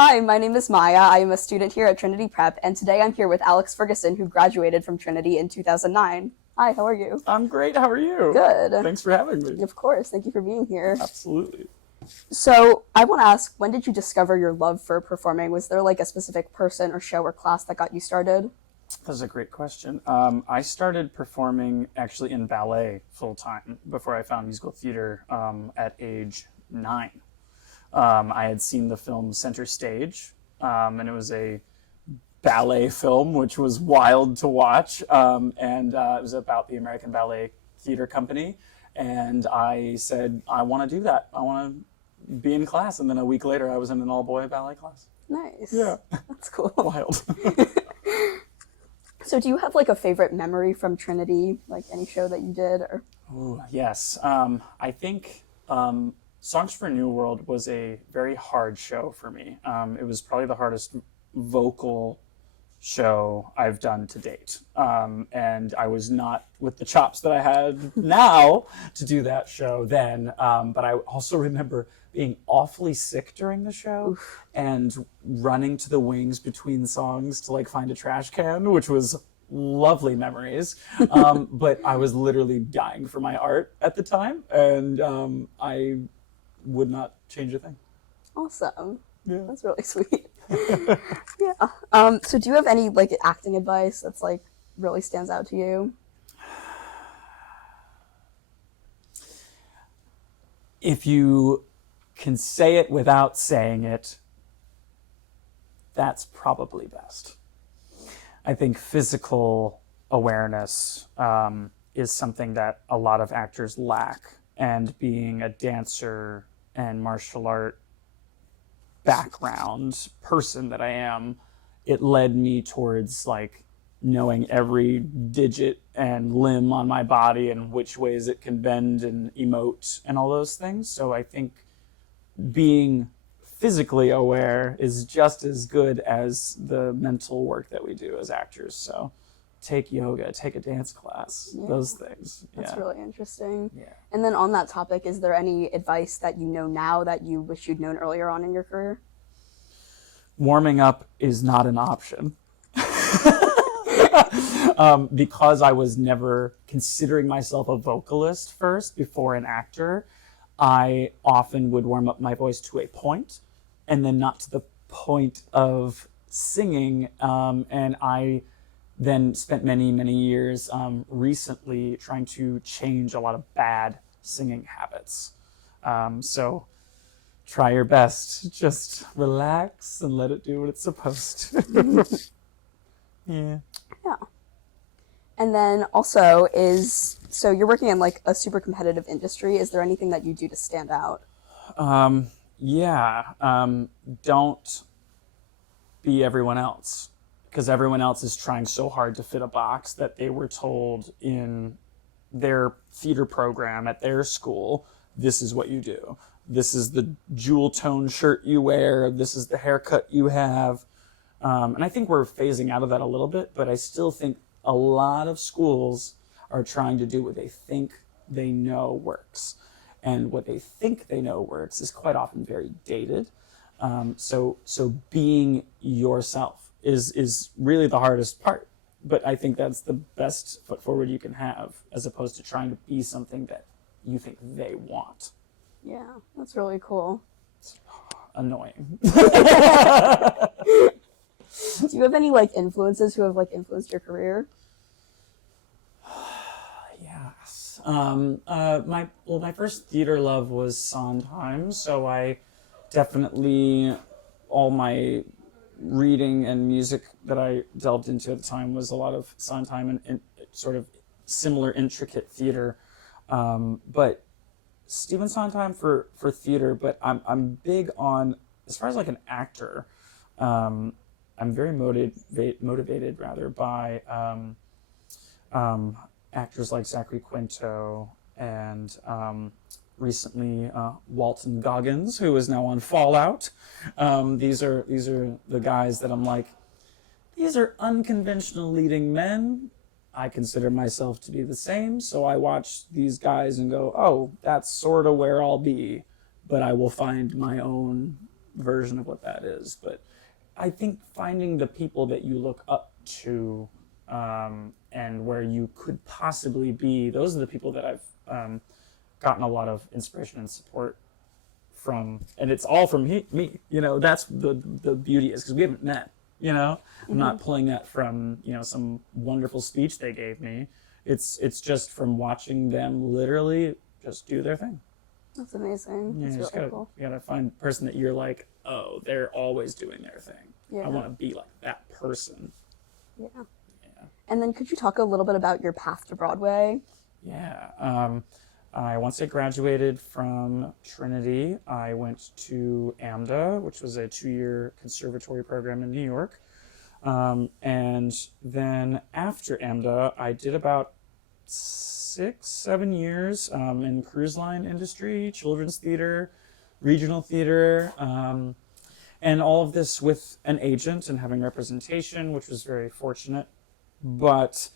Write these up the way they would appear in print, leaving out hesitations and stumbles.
Hi, my name is Maya. I am a student here at Trinity Prep, and today I'm here with Alex Feguson, who graduated from Trinity in 2009. Hi, how are you? I'm great. How are you? Good. Thanks for having me. Of course. Thank you for being here. Absolutely. So, I want to ask, when did you discover your love for performing? Was there like a specific person or show or class that got you started? That's a great question. I started performing actually in ballet full time before I found musical theater at age 9. I had seen the film Center Stage, and it was a ballet film, which was wild to watch. And it was about the American Ballet Theater Company. And I said, I want to do that. I want to be in class. And then a week later, I was in an all-boy ballet class. Nice. Yeah. That's cool. Wild. So do you have like a favorite memory from Trinity, like any show that you did? Or Ooh, yes. I think Songs for a New World was a very hard show for me. It was probably the hardest vocal show I've done to date. And I was not with the chops that I had now to do that show then. But I also remember being awfully sick during the show. Oof. And running to the wings between songs to like find a trash can, which was lovely memories. But I was literally dying for my art at the time, and I would not change a thing. Awesome. Yeah. That's really sweet. Yeah. So do you have any like acting advice that's like really stands out to you? If you can say it without saying it, that's probably best. I think physical awareness is something that a lot of actors lack, and being a dancer and martial art background person that I am, it led me towards like knowing every digit and limb on my body and which ways it can bend and emote and all those things. So I think being physically aware is just as good as the mental work that we do as actors. So take yoga, take a dance class, those things. That's really interesting. Yeah. And then on that topic, is there any advice that you know now that you wish you'd known earlier on in your career? Warming up is not an option. Because I was never considering myself a vocalist first before an actor, I often would warm up my voice to a point and then not to the point of singing. And I then spent many, many years recently trying to change a lot of bad singing habits. So try your best. Just relax and let it do what it's supposed to. Yeah. Yeah. And then also so you're working in like a super competitive industry. Is there anything that you do to stand out? Don't be everyone else, because everyone else is trying so hard to fit a box that they were told in their theater program at their school, this is what you do. This is the jewel tone shirt you wear. This is the haircut you have. And I think we're phasing out of that a little bit, but I still think a lot of schools are trying to do what they think they know works. And what they think they know works is quite often very dated. So being yourself is really the hardest part. But I think that's the best foot forward you can have, as opposed to trying to be something that you think they want. Yeah, that's really cool. It's annoying. Do you have any like influences who have like influenced your career? Yes. My first theater love was Sondheim, so I definitely, all my reading and music that I delved into at the time was a lot of Sondheim and sort of similar intricate theater. But Stephen Sondheim for theater, but I'm big on, as far as like an actor, I'm very motivated rather by actors like Zachary Quinto and recently Walton Goggins, who is now on Fallout. These are the guys that I'm like, these are unconventional leading men. I consider myself to be the same, so I watch these guys and go, oh, that's sort of where I'll be, but I will find my own version of what that is. But I think finding the people that you look up to and where you could possibly be, those are the people that I've gotten a lot of inspiration and support from, and it's all from me. You know, that's the beauty is because we haven't met. You know, I'm not pulling that from, you know, some wonderful speech they gave me. It's just from watching them literally just do their thing. That's amazing. Yeah, That's really cool. you gotta find a person that you're like, oh, they're always doing their thing. Yeah. I want to be like that person. Yeah. Yeah. And then could you talk a little bit about your path to Broadway? Yeah. Once I graduated from Trinity, I went to AMDA, which was a 2-year conservatory program in New York. And then after AMDA, I did about 6-7 years in cruise line industry, children's theater, regional theater, and all of this with an agent and having representation, which was very fortunate. But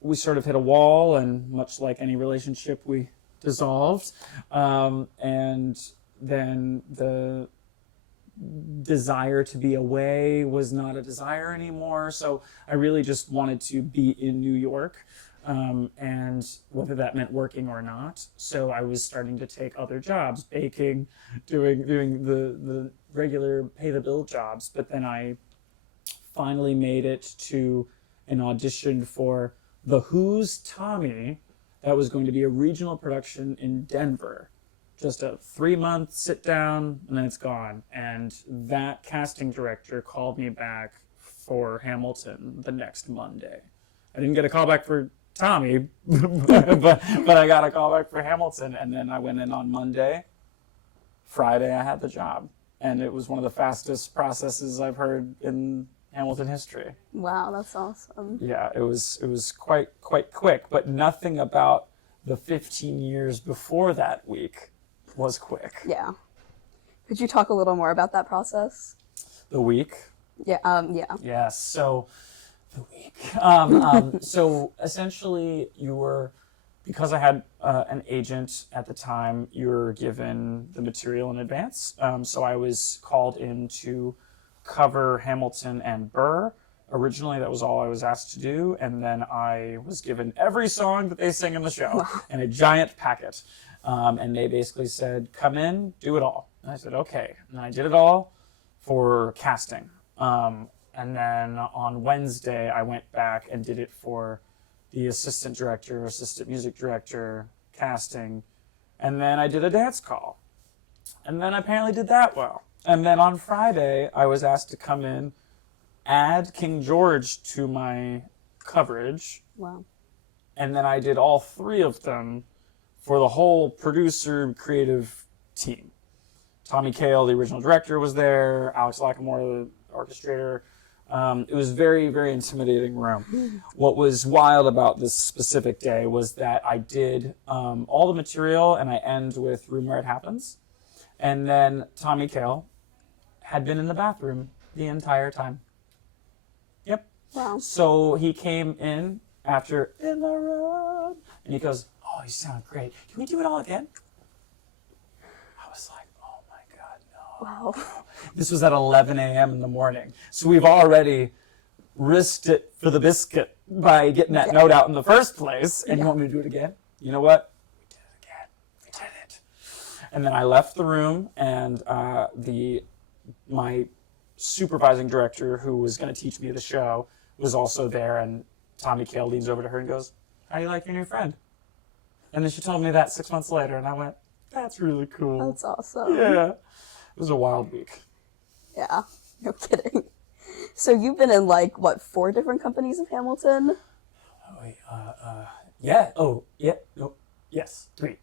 we sort of hit a wall, and much like any relationship, we dissolved. And then the desire to be away was not a desire anymore. So I really just wanted to be in New York, and whether that meant working or not. So I was starting to take other jobs, baking, doing the regular pay the bill jobs. But then I finally made it to an audition for The Who's Tommy. That was going to be a regional production in Denver. Just a 3-month sit down and then it's gone. And that casting director called me back for Hamilton the next Monday. I didn't get a call back for Tommy, but I got a call back for Hamilton. And then I went in on Monday. Friday I had the job. And it was one of the fastest processes I've heard in Hamilton history. Wow, that's awesome. Yeah, it was quite quick, but nothing about the 15 years before that week was quick. Yeah. Could you talk a little more about that process? The week? Yeah. Yeah. Yes. So the week. So essentially, because I had an agent at the time, you were given the material in advance. So I was called in to cover Hamilton and Burr. Originally, that was all I was asked to do, and then I was given every song that they sing in the show in a giant packet. And they basically said, come in, do it all. And I said, okay. And I did it all for casting. And then on Wednesday, I went back and did it for the assistant director, assistant music director, casting. And then I did a dance call. And then I apparently did that well. And then on Friday, I was asked to come in, add King George to my coverage. Wow. And then I did all 3 of them for the whole producer creative team. Tommy Kail, the original director, was there. Alex Lackamore, the orchestrator. It was very, very intimidating room. What was wild about this specific day was that I did all the material, and I end with Room Where It Happens. And then Tommy Kail had been in the bathroom the entire time. Yep. Wow. So he came in after In the Road, and he goes, oh, you sound great. Can we do it all again? I was like, oh my God, no. Wow. This was at 11 a.m. in the morning. So we've already risked it for the biscuit by getting that note out in the first place. And you want me to do it again? You know what? We did it again. We did it. And then I left the room, and my supervising director, who was going to teach me the show, was also there. And Tommy Kail leans over to her and goes, how do you like your new friend? And then she told me that 6 months later, and I went, that's really cool. That's awesome. Yeah. It was a wild week. Yeah. No kidding. So you've been in 4 different companies of Hamilton? Oh, wait, yeah. Oh, yeah. No. Yes. 3.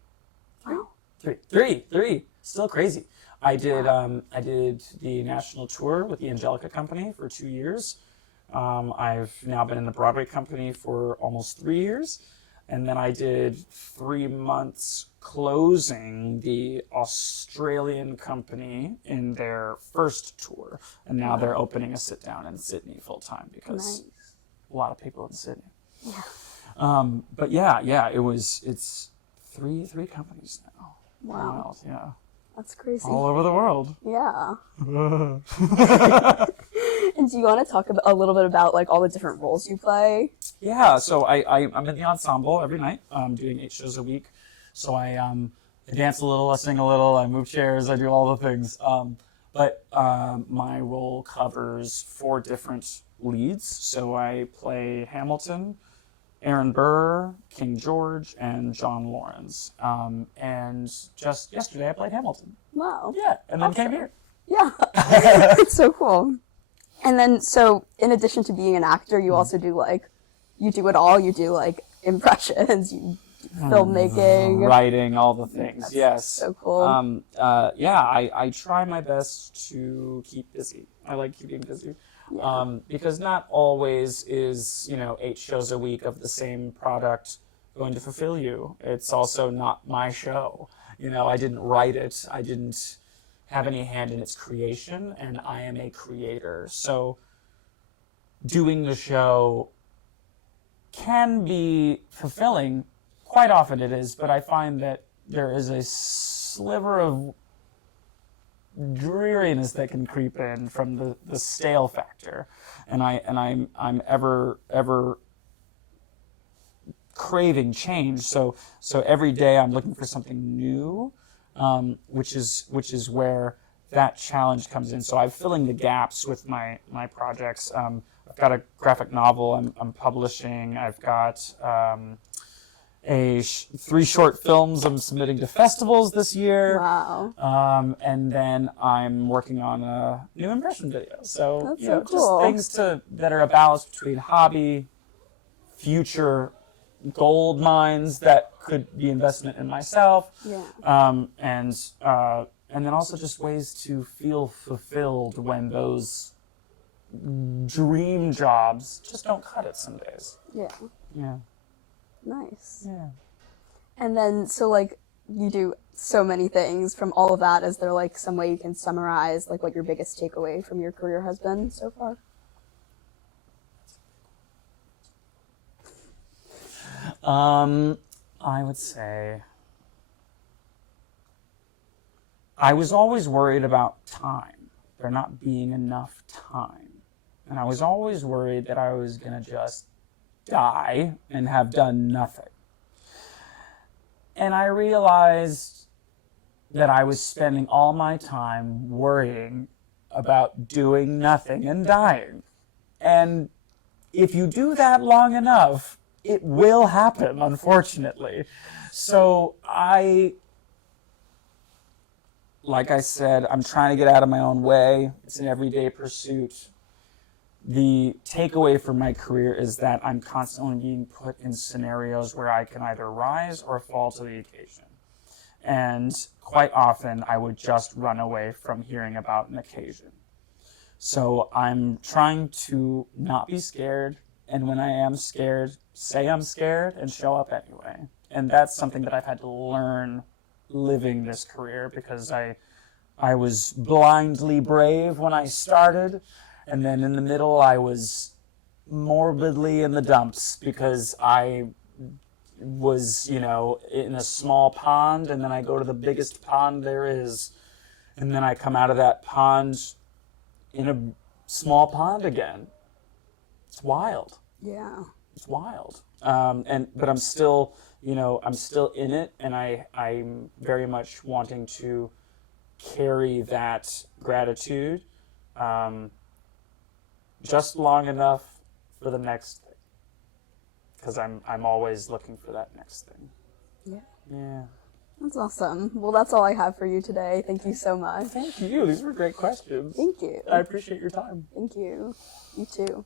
Wow. Three. Still crazy. I did the national tour with the Angelica Company for 2 years. I've now been in the Broadway company for almost 3 years. And then I did 3 months closing the Australian company in their first tour. And now they're opening a sit down in Sydney full time because a lot of people in Sydney. Yeah. But yeah, it's three companies now. Wow. Yeah. That's crazy. all over the world. Yeah. And do you want to talk a little bit about like all the different roles you play? Yeah, so I'm in the ensemble every night. I'm doing 8 shows a week. So I dance a little, I sing a little, I move chairs, I do all the things. But my role covers 4 different leads. So I play Hamilton, Aaron Burr, King George, and John Lawrence. And just yesterday I played Hamilton. Wow. Yeah, and then came here. Yeah. It's so cool. And then, so in addition to being an actor, you also do like, you do it all. You do like impressions, you do filmmaking, Writing, all the things. Yes. So cool. Yeah, I try my best to keep busy. I like keeping busy. Yeah. Because not always is, 8 shows a week of the same product going to fulfill you. It's also not my show. I didn't write it. I didn't have any hand in its creation, and I am a creator. So doing the show can be fulfilling. Quite often it is, but I find that there is a sliver of dreariness that can creep in from the stale factor, and I'm ever craving change. So every day I'm looking for something new, which is where that challenge comes in. So I'm filling the gaps with my projects. I've got a graphic novel I'm publishing. I've got 3 short films I'm submitting to festivals this year. Wow. And then I'm working on a new impression video. So, That's so cool. just things that are a balance between hobby, future gold mines that could be investment in myself. Yeah. And then also just ways to feel fulfilled when those dream jobs just don't cut it some days. Yeah. Yeah. Nice. Yeah. And then, so like, you do so many things. From all of that, is there like some way you can summarize like what your biggest takeaway from your career has been so far? I would say I was always worried about time, there not being enough time. And I was always worried that I was going to just die and have done nothing. And I realized that I was spending all my time worrying about doing nothing and dying. And if you do that long enough, it will happen, unfortunately. So like I said, I'm trying to get out of my own way. It's an everyday pursuit. The takeaway from my career is that I'm constantly being put in scenarios where I can either rise or fall to the occasion. And quite often, I would just run away from hearing about an occasion. So I'm trying to not be scared, and when I am scared, say I'm scared and show up anyway. And that's something that I've had to learn living this career, because I was blindly brave when I started, and then in the middle I was morbidly in the dumps because I was, in a small pond, and then I go to the biggest pond there is, and then I come out of that pond in a small pond again. It's wild. Yeah. It's wild. But I'm still, I'm still in it, and I'm very much wanting to carry that gratitude just long enough for the next thing, because I'm always looking for that next thing. Yeah. Yeah. That's awesome. Well, that's all I have for you today. Thank you so much. Thank you. These were great questions. Thank you. I appreciate your time. Thank you. You too.